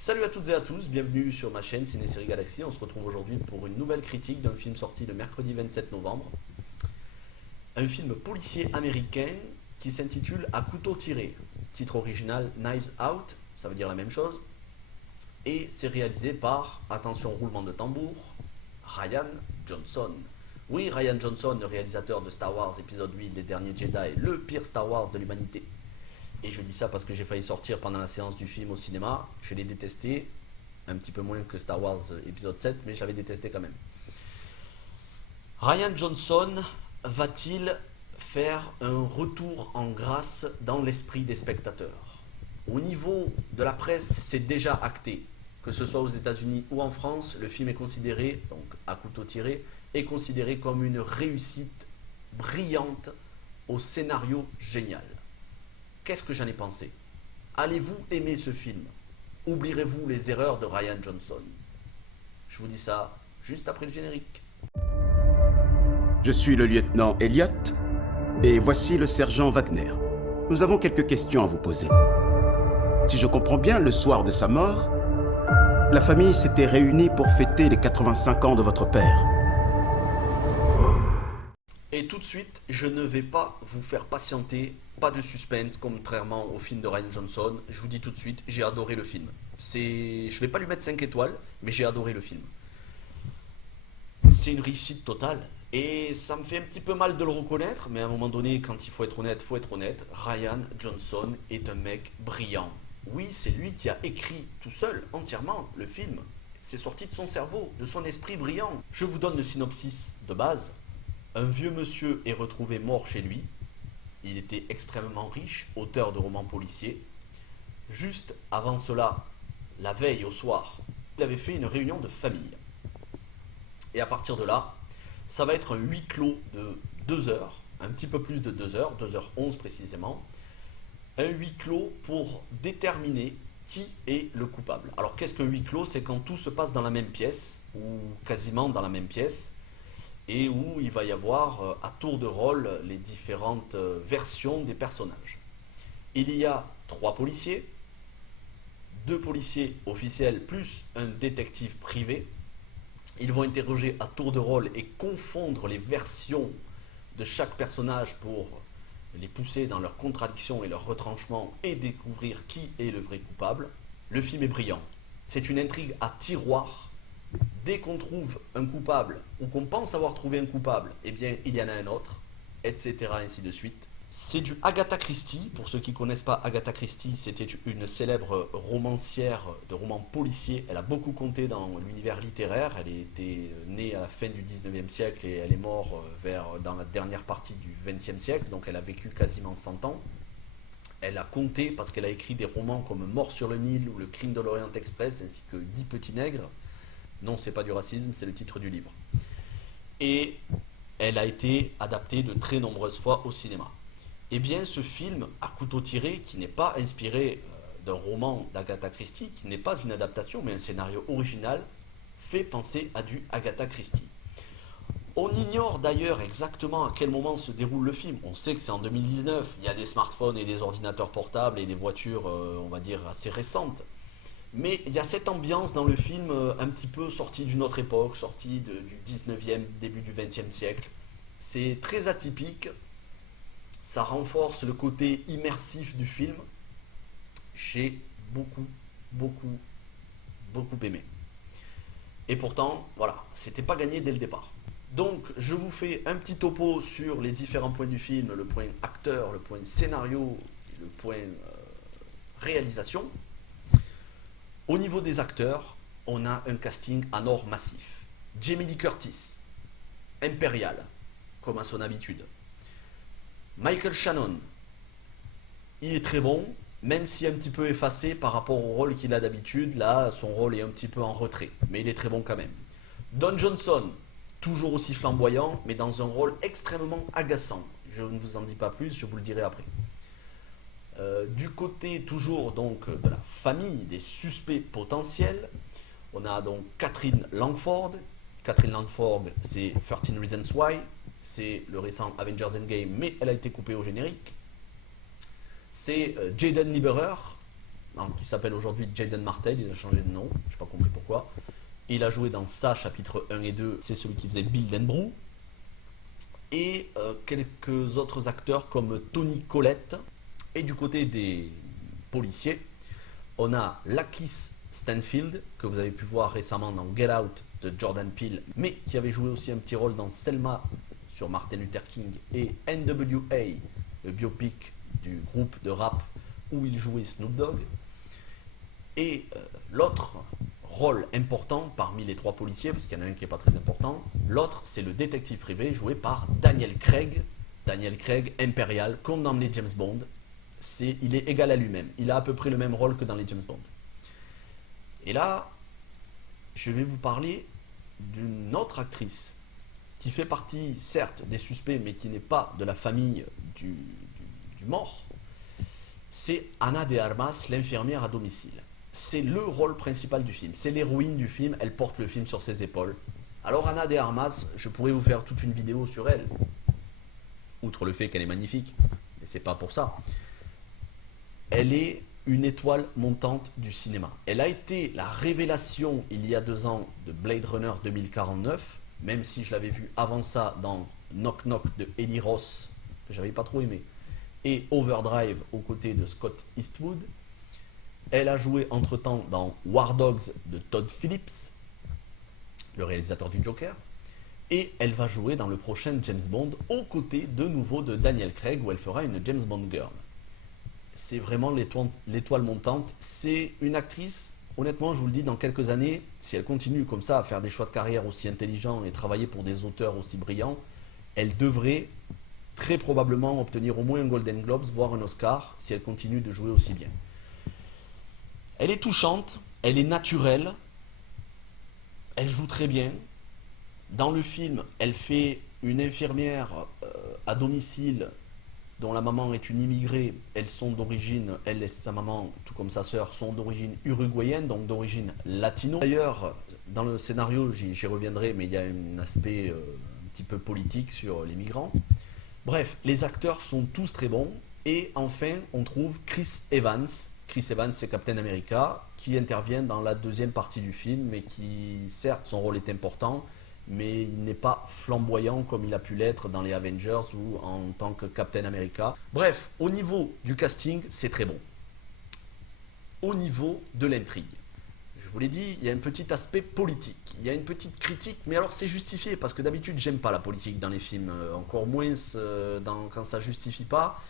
Salut à toutes et à tous, bienvenue sur ma chaîne Ciné Série Galaxy. On se retrouve aujourd'hui pour une nouvelle critique d'un film sorti le mercredi 27 novembre. Un film policier américain qui s'intitule À couteau tiré. Titre original Knives Out, ça veut dire la même chose. Et c'est réalisé par, attention roulement de tambour, Rian Johnson. Oui, Rian Johnson, le réalisateur de Star Wars épisode 8, Les Derniers Jedi, le pire Star Wars de l'humanité. Et je dis ça parce que j'ai failli sortir pendant la séance du film au cinéma. Je l'ai détesté, un petit peu moins que Star Wars épisode 7, mais je l'avais détesté quand même. Rian Johnson va-t-il faire un retour en grâce dans l'esprit des spectateurs? Au niveau de la presse, c'est déjà acté. Que ce soit aux États-Unis ou en France, le film est considéré, donc à couteau tiré, est considéré comme une réussite brillante au scénario génial. Qu'est-ce que j'en ai pensé? Allez-vous aimer ce film? Oublierez-vous les erreurs de Rian Johnson? Je vous dis ça juste après le générique. Je suis le lieutenant Elliot, et voici le sergent Wagner. Nous avons quelques questions à vous poser. Si je comprends bien, le soir de sa mort, la famille s'était réunie pour fêter les 85 ans de votre père. Et tout de suite, je ne vais pas vous faire patienter, pas de suspense, contrairement au film de Rian Johnson. Je vous dis tout de suite, j'ai adoré le film. Je vais pas lui mettre 5 étoiles, mais j'ai adoré le film. C'est une réussite totale. Et ça me fait un petit peu mal de le reconnaître, mais à un moment donné, quand il faut être honnête, faut être honnête. Rian Johnson est un mec brillant. Oui, c'est lui qui a écrit tout seul, entièrement, le film. C'est sorti de son cerveau, de son esprit brillant. Je vous donne le synopsis de base. Un vieux monsieur est retrouvé mort chez lui. Il était extrêmement riche, auteur de romans policiers. Juste avant cela, la veille au soir, il avait fait une réunion de famille. Et à partir de là, ça va être un huis clos de 2 heures, un petit peu plus de 2 heures, 2h11 précisément. Un huis clos pour déterminer qui est le coupable. Alors qu'est-ce qu'un huis clos? C'est quand tout se passe dans la même pièce, ou quasiment dans la même pièce, et où il va y avoir à tour de rôle les différentes versions des personnages. Il y a 3 policiers, 2 policiers officiels plus un détective privé. Ils vont interroger à tour de rôle et confondre les versions de chaque personnage pour les pousser dans leurs contradictions et leurs retranchements et découvrir qui est le vrai coupable. Le film est brillant. C'est une intrigue à tiroir. Dès qu'on trouve un coupable ou qu'on pense avoir trouvé un coupable, eh bien il y en a un autre, etc. ainsi de suite. C'est du Agatha Christie. Pour ceux qui ne connaissent pas Agatha Christie, c'était une célèbre romancière de romans policiers. Elle a beaucoup compté dans l'univers littéraire. Elle était née à la fin du 19e siècle et elle est morte dans la dernière partie du 20e siècle. Donc elle a vécu quasiment 100 ans. Elle a compté parce qu'elle a écrit des romans comme Mort sur le Nil ou Le Crime de l'Orient Express ainsi que 10 petits nègres. Non, c'est pas du racisme, c'est le titre du livre. Et elle a été adaptée de très nombreuses fois au cinéma. Eh bien, ce film à couteau tiré, qui n'est pas inspiré d'un roman d'Agatha Christie, qui n'est pas une adaptation, mais un scénario original, fait penser à du Agatha Christie. On ignore d'ailleurs exactement à quel moment se déroule le film. On sait que c'est en 2019, il y a des smartphones et des ordinateurs portables et des voitures, on va dire, assez récentes. Mais il y a cette ambiance dans le film un petit peu sortie d'une autre époque, sortie du 19e, début du 20e siècle. C'est très atypique. Ça renforce le côté immersif du film. J'ai beaucoup, beaucoup, beaucoup aimé. Et pourtant, voilà, c'était pas gagné dès le départ. Donc, je vous fais un petit topo sur les différents points du film, le point acteur, le point scénario, le point réalisation. Au niveau des acteurs, on a un casting en or massif. Jamie Lee Curtis, impérial, comme à son habitude. Michael Shannon, il est très bon, même si un petit peu effacé par rapport au rôle qu'il a d'habitude. Là, son rôle est un petit peu en retrait, mais il est très bon quand même. Don Johnson, toujours aussi flamboyant, mais dans un rôle extrêmement agaçant. Je ne vous en dis pas plus, je vous le dirai après. Du côté toujours donc de la famille des suspects potentiels, on a donc Catherine Langford. Catherine Langford, c'est 13 Reasons Why, c'est le récent Avengers Endgame, mais elle a été coupée au générique. C'est Jaden Lieberer, qui s'appelle aujourd'hui Jaden Martell, il a changé de nom, je n'ai pas compris pourquoi. Il a joué dans ça, chapitre 1 et 2, c'est celui qui faisait Bill Denbrough. Et quelques autres acteurs comme Tony Collette. Et du côté des policiers, on a Lakeith Stanfield, que vous avez pu voir récemment dans Get Out de Jordan Peele, mais qui avait joué aussi un petit rôle dans Selma sur Martin Luther King et NWA, le biopic du groupe de rap où il jouait Snoop Dogg. Et l'autre rôle important parmi les trois policiers, parce qu'il y en a un qui n'est pas très important, l'autre c'est le détective privé joué par Daniel Craig. Daniel Craig, impérial, comme dans les James Bond. Il est égal à lui-même. Il a à peu près le même rôle que dans les James Bond. Et là, je vais vous parler d'une autre actrice qui fait partie, certes, des suspects, mais qui n'est pas de la famille du mort. C'est Ana de Armas, l'infirmière à domicile. C'est le rôle principal du film. C'est l'héroïne du film. Elle porte le film sur ses épaules. Alors Ana de Armas, je pourrais vous faire toute une vidéo sur elle. Outre le fait qu'elle est magnifique. Mais c'est pas pour ça. Elle est une étoile montante du cinéma. Elle a été la révélation il y a 2 ans de Blade Runner 2049, même si je l'avais vue avant ça dans Knock Knock de Eli Roth, que j'avais pas trop aimé, et Overdrive aux côtés de Scott Eastwood. Elle a joué entre-temps dans War Dogs de Todd Phillips, le réalisateur du Joker, et elle va jouer dans le prochain James Bond aux côtés de nouveau de Daniel Craig, où elle fera une James Bond girl. C'est vraiment l'étoile montante. C'est une actrice, honnêtement, je vous le dis, dans quelques années, si elle continue comme ça à faire des choix de carrière aussi intelligents et travailler pour des auteurs aussi brillants, elle devrait très probablement obtenir au moins un Golden Globes, voire un Oscar, si elle continue de jouer aussi bien. Elle est touchante, elle est naturelle, elle joue très bien. Dans le film, elle fait une infirmière à domicile dont la maman est une immigrée. Elles sont d'origine, elle et sa maman, tout comme sa sœur, sont d'origine uruguayenne, donc d'origine latino. D'ailleurs, dans le scénario, j'y reviendrai, mais il y a un aspect un petit peu politique sur les migrants. Bref, les acteurs sont tous très bons. Et enfin, on trouve Chris Evans. Chris Evans, c'est Captain America, qui intervient dans la deuxième partie du film, mais qui, certes, son rôle est important, mais il n'est pas flamboyant comme il a pu l'être dans les Avengers ou en tant que Captain America. Bref, au niveau du casting, c'est très bon. Au niveau de l'intrigue, je vous l'ai dit, il y a un petit aspect politique, il y a une petite critique, mais alors c'est justifié, parce que d'habitude j'aime pas la politique dans les films, encore moins quand ça justifie pas.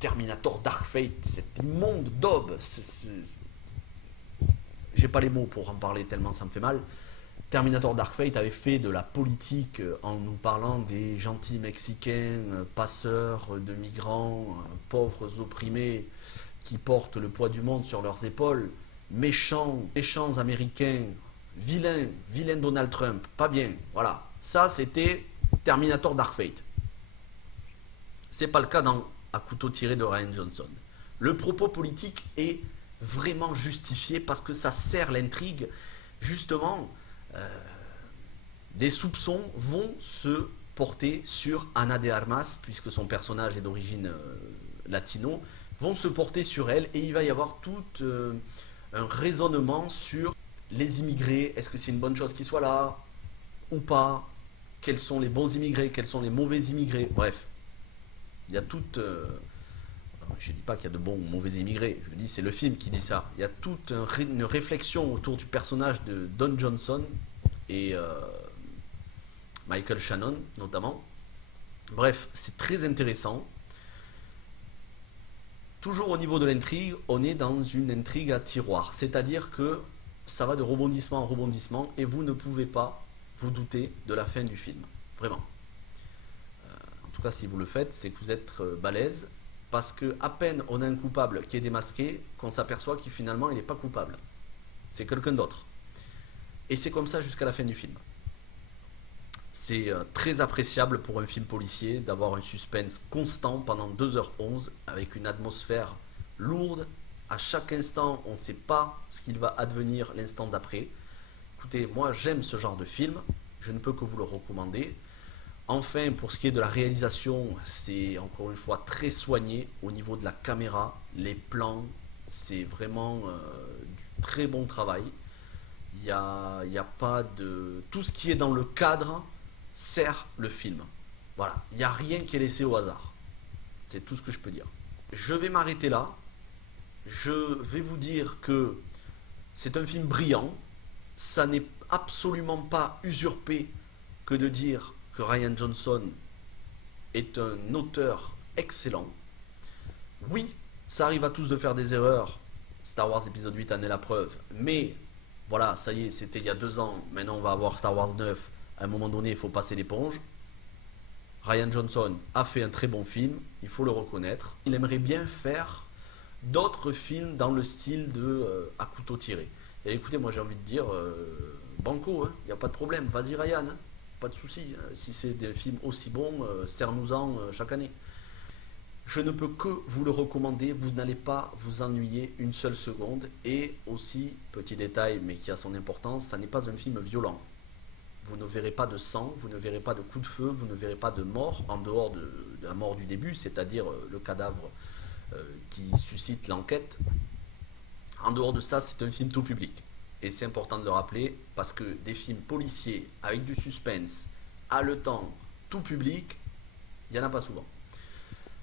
Terminator Dark Fate, cet immonde daube, j'ai pas les mots pour en parler tellement ça me fait mal. Terminator Dark Fate avait fait de la politique en nous parlant des gentils Mexicains, passeurs de migrants, pauvres opprimés qui portent le poids du monde sur leurs épaules, méchants Américains, vilain Donald Trump, pas bien, voilà. Ça c'était Terminator Dark Fate. C'est pas le cas dans À couteau tiré de Rian Johnson. Le propos politique est vraiment justifié parce que ça sert l'intrigue, justement. Des soupçons vont se porter sur Ana de Armas, puisque son personnage est d'origine latino, vont se porter sur elle et il va y avoir tout un raisonnement sur les immigrés. Est-ce que c'est une bonne chose qu'ils soient là ou pas? Quels sont les bons immigrés? Quels sont les mauvais immigrés? Bref, il y a toute... je ne dis pas qu'il y a de bons ou mauvais immigrés, je dis c'est le film qui dit ça. Il y a toute une réflexion autour du personnage de Don Johnson et Michael Shannon notamment. Bref, c'est très intéressant. Toujours au niveau de l'intrigue, on est dans une intrigue à tiroir, c'est-à-dire que ça va de rebondissement en rebondissement et vous ne pouvez pas vous douter de la fin du film, vraiment. En tout cas, si vous le faites, c'est que vous êtes balèze. Parce que à peine on a un coupable qui est démasqué, qu'on s'aperçoit qu'il finalement il n'est pas coupable. C'est quelqu'un d'autre. Et c'est comme ça jusqu'à la fin du film. C'est très appréciable pour un film policier d'avoir un suspense constant pendant 2h11 avec une atmosphère lourde. À chaque instant, on ne sait pas ce qu'il va advenir l'instant d'après. Écoutez, moi j'aime ce genre de film. Je ne peux que vous le recommander. Enfin, pour ce qui est de la réalisation, c'est encore une fois très soigné au niveau de la caméra, les plans, c'est vraiment du très bon travail. Il y a pas de... Tout ce qui est dans le cadre sert le film. Voilà, il n'y a rien qui est laissé au hasard. C'est tout ce que je peux dire. Je vais m'arrêter là. Je vais vous dire que c'est un film brillant. Ça n'est absolument pas usurpé que de dire que Rian Johnson est un auteur excellent. Oui, ça arrive à tous de faire des erreurs. Star Wars épisode 8 en est la preuve. Mais voilà, ça y est, c'était il y a 2 ans. Maintenant, on va avoir Star Wars 9. À un moment donné, il faut passer l'éponge. Rian Johnson a fait un très bon film, il faut le reconnaître. Il aimerait bien faire d'autres films dans le style de à couteau tiré. Et écoutez, moi j'ai envie de dire, banco, il n'y a pas de problème, vas-y Ryan, hein, pas de souci. Si c'est des films aussi bons, serre-nous-en chaque année. Je ne peux que vous le recommander, vous n'allez pas vous ennuyer une seule seconde. Et aussi, petit détail mais qui a son importance, ça n'est pas un film violent. Vous ne verrez pas de sang, vous ne verrez pas de coup de feu, vous ne verrez pas de mort, en dehors de la mort du début, c'est-à-dire le cadavre qui suscite l'enquête. En dehors de ça, c'est un film tout public. Et c'est important de le rappeler, parce que des films policiers avec du suspense, haletant, tout public, il n'y en a pas souvent.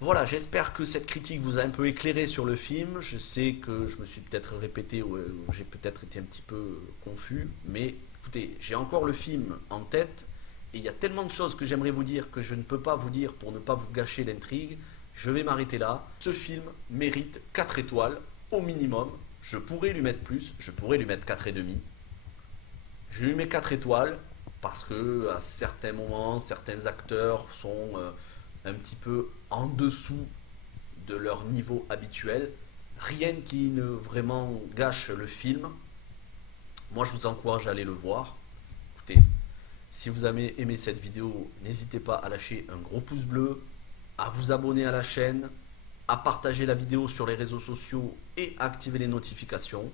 Voilà, j'espère que cette critique vous a un peu éclairé sur le film. Je sais que je me suis peut-être répété ou j'ai peut-être été un petit peu confus, mais écoutez, j'ai encore le film en tête et il y a tellement de choses que j'aimerais vous dire que je ne peux pas vous dire pour ne pas vous gâcher l'intrigue. Je vais m'arrêter là. Ce film mérite 4 étoiles au minimum. Je pourrais lui mettre plus, je pourrais lui mettre 4,5. Je lui mets 4 étoiles parce que à certains moments, certains acteurs sont un petit peu en dessous de leur niveau habituel. Rien qui ne vraiment gâche le film. Moi, je vous encourage à aller le voir. Écoutez, si vous avez aimé cette vidéo, n'hésitez pas à lâcher un gros pouce bleu, à vous abonner à la chaîne, à partager la vidéo sur les réseaux sociaux et à activer les notifications.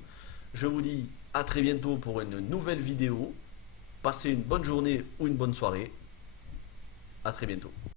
Je vous dis à très bientôt pour une nouvelle vidéo. Passez une bonne journée ou une bonne soirée. À très bientôt.